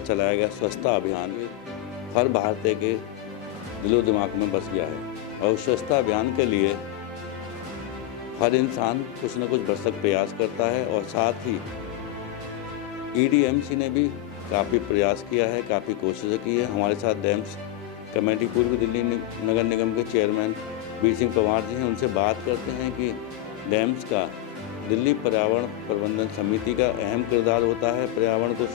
चलाया गया स्वच्छता अभियान हर भारतीय के दिलो दिमाग में बस गया है और स्वच्छता अभियान के लिए हर इंसान कुछ न कुछ भरसक प्रयास करता है और साथ ही ईडीएमसी ने भी काफ़ी प्रयास किया है, काफ़ी कोशिशें की है। हमारे साथ डैम्स कमेटी पूर्व दिल्ली नगर निगम के चेयरमैन वीर सिंह पंवार जी हैं। उनसे बात करते हैं कि डैम्स का दिल्ली पर्यावरण प्रबंधन समिति का अहम किरदार होता है पर्यावरण को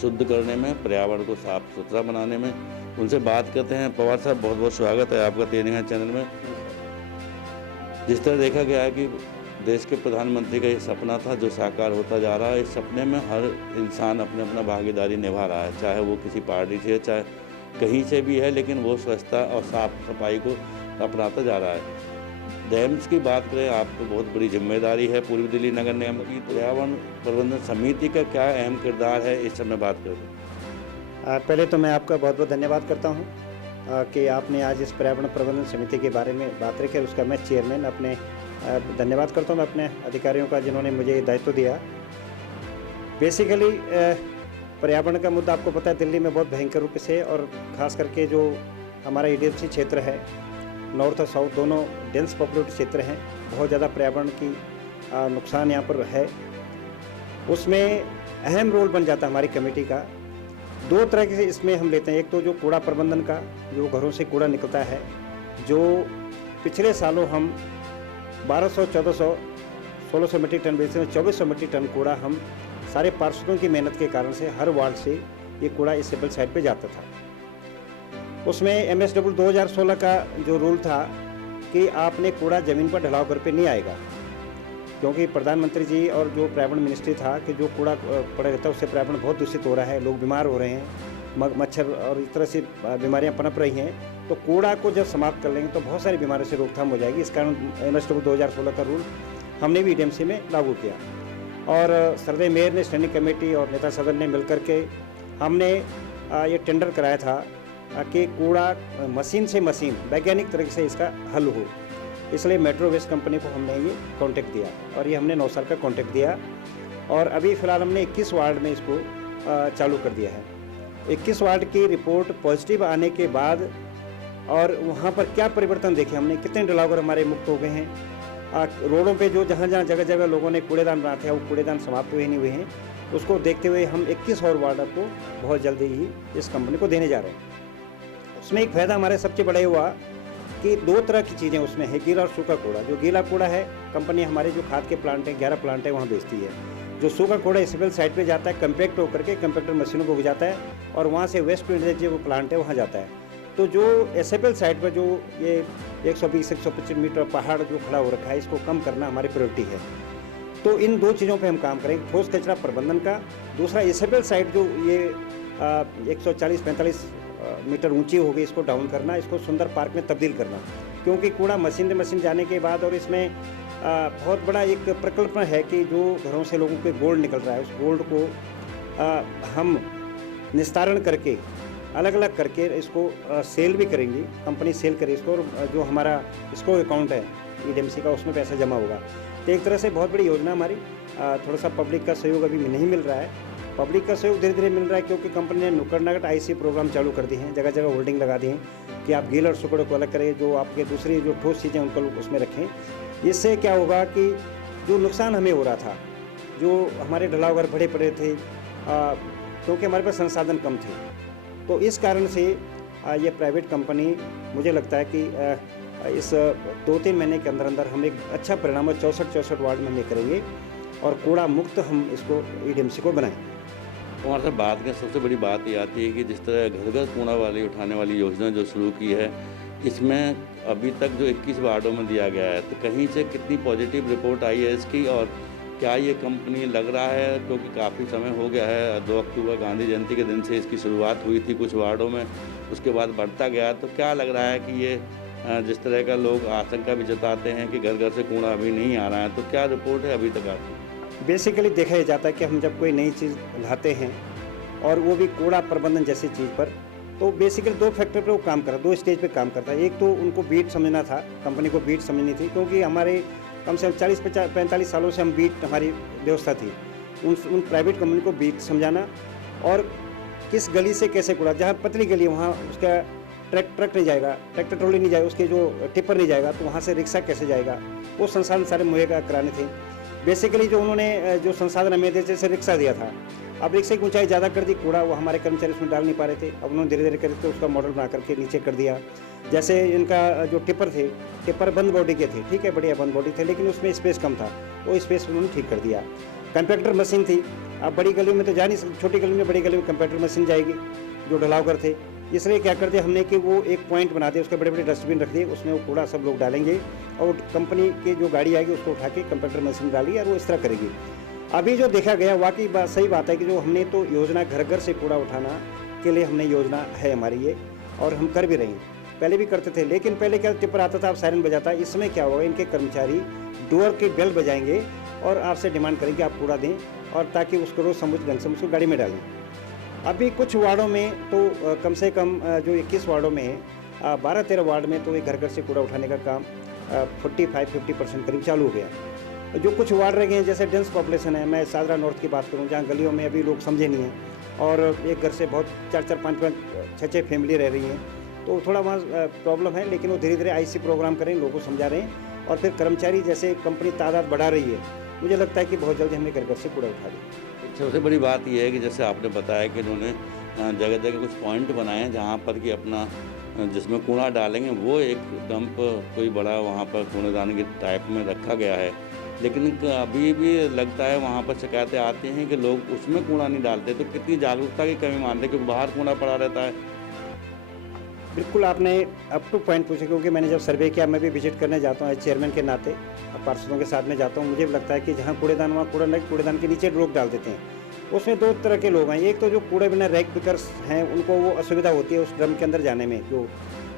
शुद्ध करने में, पर्यावरण को साफ सुथरा बनाने में। उनसे बात करते हैं। पवार साहब, बहुत बहुत स्वागत है आपका तेलिंगा चैनल में। जिस तरह देखा गया है कि देश के प्रधानमंत्री का ये सपना था जो साकार होता जा रहा है, इस सपने में हर इंसान अपने अपना भागीदारी निभा रहा है, चाहे वो किसी पार्टी से चाहे कहीं से भी है, लेकिन वो स्वच्छता और साफ सफाई को अपनाता जा रहा है। डैम्स की बात करें, आपको बहुत बड़ी जिम्मेदारी है पूर्व दिल्ली नगर निगम की। पर्यावरण प्रबंधन समिति का क्या अहम किरदार है, इस समय बात करें। पहले तो मैं आपका बहुत बहुत धन्यवाद करता हूँ कि आपने आज इस पर्यावरण प्रबंधन समिति के बारे में बात रखी। उसका मैं चेयरमैन अपने धन्यवाद करता हूँ मैं अपने अधिकारियों का जिन्होंने मुझे दायित्व दिया। बेसिकली पर्यावरण का मुद्दा आपको पता है दिल्ली में बहुत भयंकर रूप से, और ख़ास करके जो हमारा ईडीएमसी क्षेत्र है, नॉर्थ और साउथ दोनों डेंस पॉपुलेटेड क्षेत्र हैं, बहुत ज़्यादा पर्यावरण की नुकसान यहाँ पर है। उसमें अहम रोल बन जाता है हमारी कमेटी का। दो तरह से इसमें हम लेते हैं। एक तो जो कूड़ा प्रबंधन का, जो घरों से कूड़ा निकलता है, जो पिछले सालों हम 1200, 1400, 1600 मीट्रिक टन बेचते में 2400 मीट्रिक टन कूड़ा हम सारे पार्षदों की मेहनत के कारण से हर वार्ड से ये कूड़ा इस सिविल साइड पे जाता था। उसमें एमएसडब्ल्यू 2016 का जो रूल था कि आपने कूड़ा ज़मीन पर ढलाव घर पे नहीं आएगा, क्योंकि प्रधानमंत्री जी और जो पर्यावरण मिनिस्ट्री था कि जो कूड़ा पड़ा रहता है उससे पर्यावरण बहुत दूषित हो रहा है, लोग बीमार हो रहे हैं, मच्छर और इस तरह से बीमारियां पनप रही हैं। तो कूड़ा को जब समाप्त कर लेंगे तो बहुत सारी बीमारियों से रोकथाम हो जाएगी। इस कारण एमएसडब्ल्यू 2016 का रूल हमने भी ईडीएमसी में लागू किया, और सर्वे मेयर ने, स्टैंडिंग कमेटी और नेता सदन ने मिलकर के हमने ये टेंडर कराया था कि कूड़ा मशीन से मशीन वैज्ञानिक तरीके से इसका हल हो। इसलिए मेट्रो वेस्ट कंपनी को हमने ये कॉन्ट्रैक्ट दिया, और ये हमने 9 साल का कॉन्ट्रैक्ट दिया, और अभी फ़िलहाल हमने 21 वार्ड में इसको चालू कर दिया है। 21 वार्ड की रिपोर्ट पॉजिटिव आने के बाद, और वहाँ पर क्या परिवर्तन देखे हमने, कितने ढलावर हमारे मुक्त हो गए हैं। रोडों पे जो जहाँ जहाँ जगह जगह लोगों ने कूड़ेदान बनाए थे, वो कूड़ेदान समाप्त हुए नहीं हुए हैं। उसको देखते हुए हम 21 और वार्ड को बहुत जल्दी ही इस कंपनी को देने जा रहे हैं। उसमें एक फ़ायदा हमारे सबसे बड़ा हुआ कि 2 तरह की चीज़ें उसमें है, गीला और सूखा कूड़ा। जो गीला कूड़ा है, कंपनी हमारे जो खाद के प्लांट हैं, 11 प्लांट है, वहाँ बेचती है। जो सूखा कूड़ा सिविल साइड पे जाता है, कंपैक्ट होकर के कंपैक्टर मशीनों को जाता है, और वहाँ से वेस्ट टू इंडस्ट्री जो प्लांट है वहाँ जाता है। तो जो एसएफएल साइड पर जो ये 120-125 मीटर पहाड़ जो खड़ा हो रखा है, इसको कम करना हमारी प्रायोरिटी है। तो इन 2 चीज़ों पे हम काम करेंगे, ठोस कचरा प्रबंधन का। दूसरा एसएफएल साइड जो ये 140-45 मीटर ऊंची होगी, इसको डाउन करना, इसको सुंदर पार्क में तब्दील करना। क्योंकि कूड़ा मशीन से मशीन जाने के बाद, और इसमें बहुत बड़ा एक प्रकल्प है कि जो घरों से लोगों के गोल्ड निकल रहा है, उस गोल्ड को हम निस्तारण करके अलग अलग करके इसको सेल भी करेंगे, कंपनी सेल करे इसको, और जो हमारा इसको अकाउंट है ईडीएमसी का, उसमें पैसा जमा होगा। तो एक तरह से बहुत बड़ी योजना हमारी। थोड़ा सा पब्लिक का सहयोग अभी नहीं मिल रहा है, पब्लिक का सहयोग धीरे धीरे मिल रहा है, क्योंकि कंपनी ने नुक्कड़ नाकड़ आईसी प्रोग्राम चालू कर दिए हैं, जगह जगह होल्डिंग लगा दी हैं कि आप गीले और सूखे को अलग करें, जो आपके दूसरी जो ठोस चीज़ें उनको उसमें रखें। इससे क्या होगा कि जो नुकसान हमें हो रहा था, जो हमारे ढलाव घर बड़े पड़े थे, क्योंकि हमारे पास संसाधन कम थे, तो इस कारण से ये प्राइवेट कंपनी, मुझे लगता है कि इस 2-3 महीने के अंदर अंदर हम एक अच्छा परिणाम 64 वार्ड में हम ये करेंगे, और कूड़ा मुक्त हम इसको ईडीएमसी को बनाएंगे। हमारे साथ बात की सबसे बड़ी बात ये आती है कि जिस तरह घर घर कूड़ा वाली उठाने वाली योजना जो शुरू की है, इसमें अभी तक जो 21 वार्डों में दिया गया है, तो कहीं से कितनी पॉजिटिव रिपोर्ट आई है इसकी, और क्या ये कंपनी लग रहा है, क्योंकि काफ़ी समय हो गया है, 2 अक्टूबर गांधी जयंती के दिन से इसकी शुरुआत हुई थी कुछ वार्डों में, उसके बाद बढ़ता गया, तो क्या लग रहा है कि ये जिस तरह का लोग आशंका भी जताते हैं कि घर घर से कूड़ा अभी नहीं आ रहा है, तो क्या रिपोर्ट है अभी तक आपकी? बेसिकली देखा जाता है कि हम जब कोई नई चीज़ लाते हैं, और वो भी कूड़ा प्रबंधन जैसी चीज़ पर, तो बेसिकली 2 फैक्टर पर वो काम करता है, 2 स्टेज पे काम करता है। एक तो उनको बीट समझना था, कंपनी को बीट समझनी थी, क्योंकि हमारे कम से कम 40-45 सालों से हम बीट हमारी व्यवस्था थी, उन प्राइवेट कंपनी को बीट समझाना, और किस गली से कैसे कूड़ा, जहाँ पतली गली है वहाँ उसका ट्रक नहीं जाएगा, ट्रैक्टर ट्रॉली नहीं जाएगा, उसके जो टिप्पर नहीं जाएगा, तो वहाँ से रिक्शा कैसे जाएगा, वो संसाधन सारे मुहैया कराने थे। बेसिकली जो उन्होंने जो संसाधन हमें जैसे रिक्शा दिया था, अब रिक्शे की ऊंचाई ज़्यादा कर दी, कूड़ा वो हमारे कर्मचारी उसमें डाल नहीं पा रहे थे, अब उन्होंने धीरे धीरे करके उसका मॉडल बना करके नीचे कर दिया। जैसे इनका जो टिप्पर थे, टिप्पर बंद बॉडी के थे, ठीक है, बढ़िया बंद बॉडी थे, लेकिन उसमें स्पेस कम था, वो स्पेस उन्होंने ठीक कर दिया। कंपैक्टर मशीन थी, अब बड़ी गलियों में तो जा नहीं सकती, छोटी गली में बड़ी गली में कंपैक्टर मशीन जाएगी, जो ढलावकर थे, इसलिए क्या कर दिया हमने कि वो एक पॉइंट बना दिया, उसके बड़े बड़े डस्टबिन रख दिए, उसमें वो कूड़ा सब लोग डालेंगे और कंपनी की जो गाड़ी आएगी उसको उठा के कंपैक्टर मशीन डाली और वो इस तरह करेगी। अभी जो देखा गया वाकई बात सही बात है कि जो हमने तो योजना घर घर से कूड़ा उठाना के लिए हमने योजना है हमारी ये, और हम कर भी रहे हैं, पहले भी करते थे, लेकिन पहले क्या टिप्पर आता था, आप सायरन बजाता, इसमें क्या होगा, इनके कर्मचारी डोर की बेल बजाएंगे और आपसे डिमांड करेंगे आप कूड़ा दें, और ताकि उसको रोज़ समुचित ढंग से उसको गाड़ी में डालें। अभी कुछ वार्डों में तो कम से कम जो 21 वार्डों में है, 12-13 वार्ड में तो ये घर घर से कूड़ा उठाने का काम 45-50% करीब चालू हो गया। जो कुछ वार्ड रह गए हैं, जैसे डेंस पॉपुलेशन है, मैं सादरा नॉर्थ की बात करूं, जहां गलियों में अभी लोग समझे नहीं हैं और एक घर से बहुत 4-4, 5-5, 6-6 फैमिली रह रही हैं, तो थोड़ा वहाँ प्रॉब्लम है, लेकिन वो धीरे धीरे IC प्रोग्राम करें, लोगों को समझा रहे हैं, और फिर कर्मचारी जैसे कंपनी तादाद बढ़ा रही है, मुझे लगता है कि बहुत जल्दी हमने घर घर से कूड़ा उठा दिया। सबसे बड़ी बात यह है कि जैसे आपने बताया कि इन्होंने जगह जगह कुछ पॉइंट बनाए हैं जहाँ पर कि अपना जिसमें कूड़ा डालेंगे वो एक डंप कोई बड़ा वहाँ पर कूड़ेदान के टाइप में रखा गया है, लेकिन अभी भी लगता है वहाँ पर शिकायतें आती हैं कि लोग उसमें कूड़ा नहीं डालते, तो कितनी जागरूकता की कमी मानते हैं, क्योंकि बाहर कूड़ा पड़ा रहता है। बिल्कुल आपने अप टू पॉइंट पूछा, क्योंकि मैंने जब सर्वे किया, मैं भी विजिट करने जाता हूँ चेयरमैन के नाते, पार्षदों के साथ में जाता हूँ, मुझे भी लगता है कि जहाँ कूड़ेदान वहाँ कूड़ेदान के नीचे लोग डाल देते हैं। उसमें 2 तरह के लोग हैं, एक तो जो कूड़े बिना रैक पिकर्स हैं, उनको वो असुविधा होती है उस ड्रम के अंदर जाने में, जो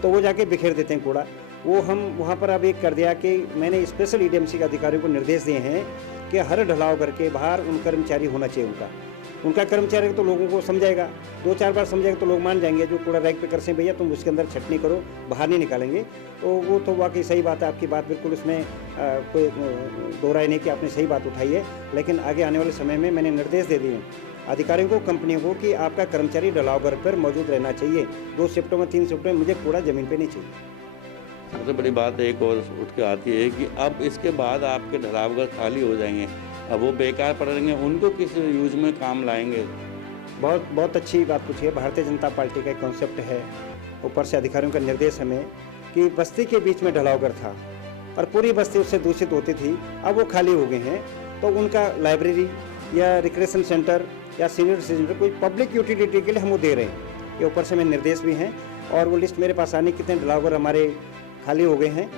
तो वो जाके बिखेर देते हैं कूड़ा, वो हम वहाँ पर अब एक कर दिया कि मैंने स्पेशल EDMC के अधिकारियों को निर्देश दिए हैं कि हर ढलाव करके बाहर उन कर्मचारी होना चाहिए, उनका कर्मचारी तो लोगों को समझाएगा, 2-4 बार समझाएगा तो लोग मान जाएंगे, जो कूड़ा रैक पे कर से भैया तुम उसके अंदर छटनी करो, बाहर नहीं निकालेंगे, तो वो तो वाकई सही बात है, आपकी बात बिल्कुल उसमें कोई दो राय नहीं कि आपने सही बात उठाई है। लेकिन आगे आने वाले समय में मैंने निर्देश दे दिए अधिकारियों को, कंपनियों को, कि आपका कर्मचारी ढलाव घर पर मौजूद रहना चाहिए, 2 शिफ्टों में 3 शिफ्टों में मुझे कूड़ा ज़मीन पर नहीं चाहिए। सबसे बड़ी बात एक और उठ के आती है कि अब इसके बाद आपके ढलावघर खाली हो जाएंगे, अब वो बेकार पड़ेंगे, उनको किस यूज में काम लाएंगे? बहुत अच्छी बात पूछी है। भारतीय जनता पार्टी का एक कॉन्सेप्ट है, ऊपर से अधिकारियों का निर्देश हमें, कि बस्ती के बीच में ढलावघर था और पूरी बस्ती उससे दूषित होती थी, अब वो खाली हो गए हैं, तो उनका लाइब्रेरी या रिक्रिएशन सेंटर या सीनियर सिटीजन कोई पब्लिक यूटिलिटी के लिए हम वो दे रहे हैं। ये ऊपर से मेरे निर्देश भी हैं, और वो लिस्ट मेरे पास आने कितने ढलावघर हमारे खाली हो गए हैं।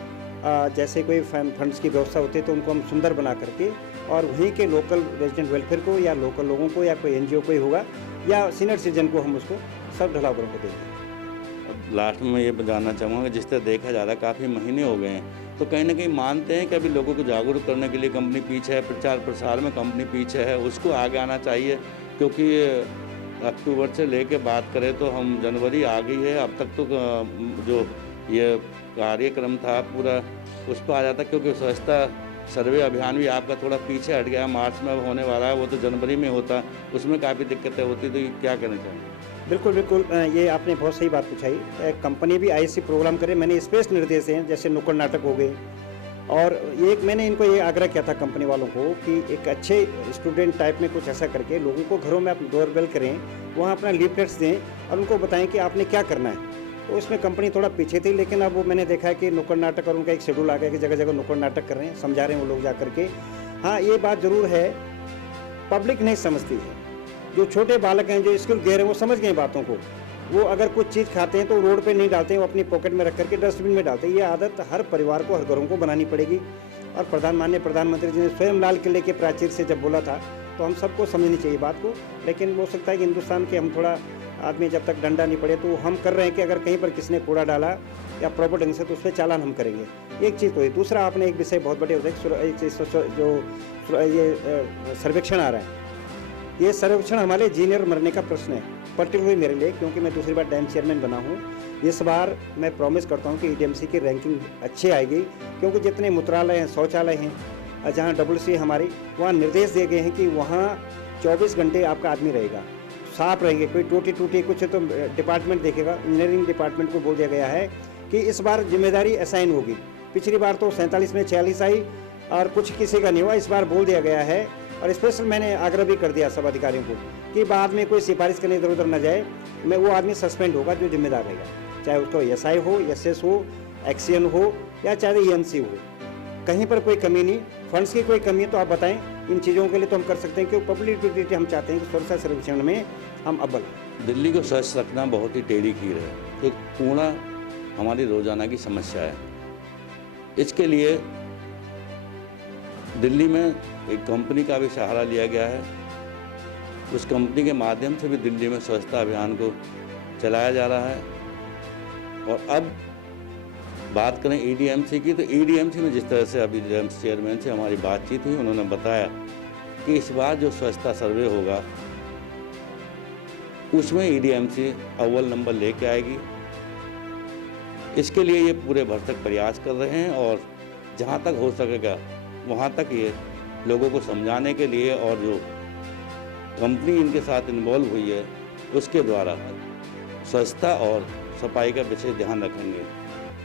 जैसे कोई फंड्स की व्यवस्था होती है तो उनको हम सुंदर बना करके, और वहीं के लोकल रेजिडेंट वेलफेयर को या लोकल लोगों को या कोई NGO को ही होगा या सीनियर सिटीजन को हम उसको सब ढलावघरों को देंगे। अब लास्ट में मैं ये जानना चाहूँगा कि जिस तरह देखा जा रहा है काफ़ी महीने हो गए हैं, तो कहीं ना कहीं मानते हैं कि अभी लोगों को जागरूक करने के लिए कंपनी पीछे है, प्रचार प्रसार में कंपनी पीछे है, उसको आगे आना चाहिए, क्योंकि अक्टूबर से लेके बात करें तो हम जनवरी आ गई है, अब तक तो जो ये कार्यक्रम था पूरा उस पर आ जाता, क्योंकि स्वच्छता सर्वे अभियान भी आपका थोड़ा पीछे हट गया, मार्च में होने वाला है, वो तो जनवरी में होता, उसमें काफ़ी दिक्कतें होती, तो क्या कहना चाहिए? बिल्कुल ये आपने बहुत सही बात पूछाई। कंपनी भी IC प्रोग्राम करे, मैंने स्पेशल निर्देश हैं, जैसे नुक्कड़ नाटक हो गए, और एक मैंने इनको ये आग्रह किया था कंपनी वालों को कि एक अच्छे स्टूडेंट टाइप में कुछ ऐसा करके लोगों को घरों में आप डोर बेल करें, वहाँ अपना लीफलेट्स दें और उनको बताएं कि आपने क्या करना है। तो इसमें कंपनी थोड़ा पीछे थी, लेकिन अब वो मैंने देखा है कि नुक्कड़ नाटक और उनका एक शेड्यूल आ गया कि जगह जगह नुक्कड़ नाटक कर रहे हैं, समझा रहे हैं वो लोग जा करके। हाँ, ये बात ज़रूर है, पब्लिक नहीं समझती है, जो छोटे बालक हैं जो स्कूल गए हैं वो समझ गए बातों को, वो अगर कुछ चीज़ खाते हैं तो रोड पे नहीं डालते हैं, वो अपनी पॉकेट में रख करके डस्टबिन में डालते हैं। ये आदत हर परिवार को, हर घरों को बनानी पड़ेगी। और माननीय प्रधानमंत्री जी ने स्वयं लाल किले के प्राचीर से जब बोला था, तो हम सबको समझनी चाहिए बात को। लेकिन हो सकता है कि हिंदुस्तान के हम थोड़ा आदमी जब तक डंडा नहीं पड़े, तो हम कर रहे हैं कि अगर कहीं पर किसी ने कूड़ा डाला या प्रॉपर ढंग से, तो उस पर चालान हम करेंगे। एक चीज़ तो है। दूसरा, आपने एक विषय बहुत बड़े जो ये सर्वेक्षण आ रहा है, ये सर्वेक्षण हमारे जीने और मरने का प्रश्न है, पर्टिकुलरली मेरे लिए, क्योंकि मैं दूसरी बार डैम चेयरमैन बना हूँ। इस बार मैं प्रॉमिस करता हूँ कि EDMC की रैंकिंग अच्छी आएगी, क्योंकि जितने मूत्रालय हैं, शौचालय हैं, जहाँ WC हमारी, वहाँ निर्देश दिए गए हैं कि वहाँ 24 घंटे आपका आदमी रहेगा, साफ रहेंगे। कोई टूटी टूटी कुछ तो डिपार्टमेंट देखेगा। इंजीनियरिंग डिपार्टमेंट को बोल दिया गया है कि इस बार जिम्मेदारी असाइन होगी। पिछली बार तो 47 में 46 आई और कुछ किसी का नहीं हुआ। इस बार बोल दिया गया है और स्पेशल मैंने आग्रह भी कर दिया सब अधिकारियों को कि बाद में कोई सिफारिश करने इधर उधर न जाए। मैं वो आदमी सस्पेंड होगा जो जिम्मेदार रहेगा, चाहे उसको एसआई हो, एसएस हो, एक्सीएन हो या चाहे ईएनसी हो। कहीं पर कोई कमी नहीं, फंड्स की कोई कमी है तो आप बताएं। इन चीज़ों के लिए तो हम कर सकते हैं कि पब्लिक यूटिलिटी हम चाहते हैं कि स्वच्छता सर्वेक्षण में हम अव्वल हैं। दिल्ली को स्वच्छ रखना बहुत ही टेढ़ी खीर है, एक पूर्ण हमारी रोजाना की समस्या है। इसके लिए दिल्ली में एक कंपनी का भी सहारा लिया गया है। उस कंपनी के माध्यम से भी दिल्ली में स्वच्छता अभियान को चलाया जा रहा है। और अब बात करें ईडीएमसी की, तो ईडीएमसी में जिस तरह से अभी डेम्स चेयरमैन से हमारी बातचीत हुई, उन्होंने बताया कि इस बार जो स्वच्छता सर्वे होगा उसमें ईडीएमसी अव्वल नंबर लेके आएगी। इसके लिए ये पूरे भरसक प्रयास कर रहे हैं और जहाँ तक हो सकेगा वहाँ तक ये लोगों को समझाने के लिए और जो कंपनी इनके साथ इन्वॉल्व हुई है उसके द्वारा स्वच्छता और सफाई का विशेष ध्यान रखेंगे।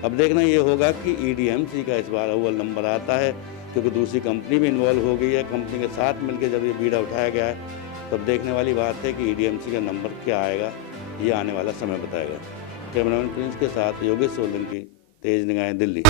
अब देखना ये होगा कि ईडीएमसी का इस बार अव्वल नंबर आता है, क्योंकि दूसरी कंपनी भी इन्वॉल्व हो गई है। कंपनी के साथ मिलकर जब ये बीड़ा उठाया गया है तब देखने वाली बात है कि ईडीएमसी का नंबर क्या आएगा, ये आने वाला समय बताएगा। कैमरामैन प्रिंस के साथ योगेश सोलंकी, तेज निगाहें, दिल्ली।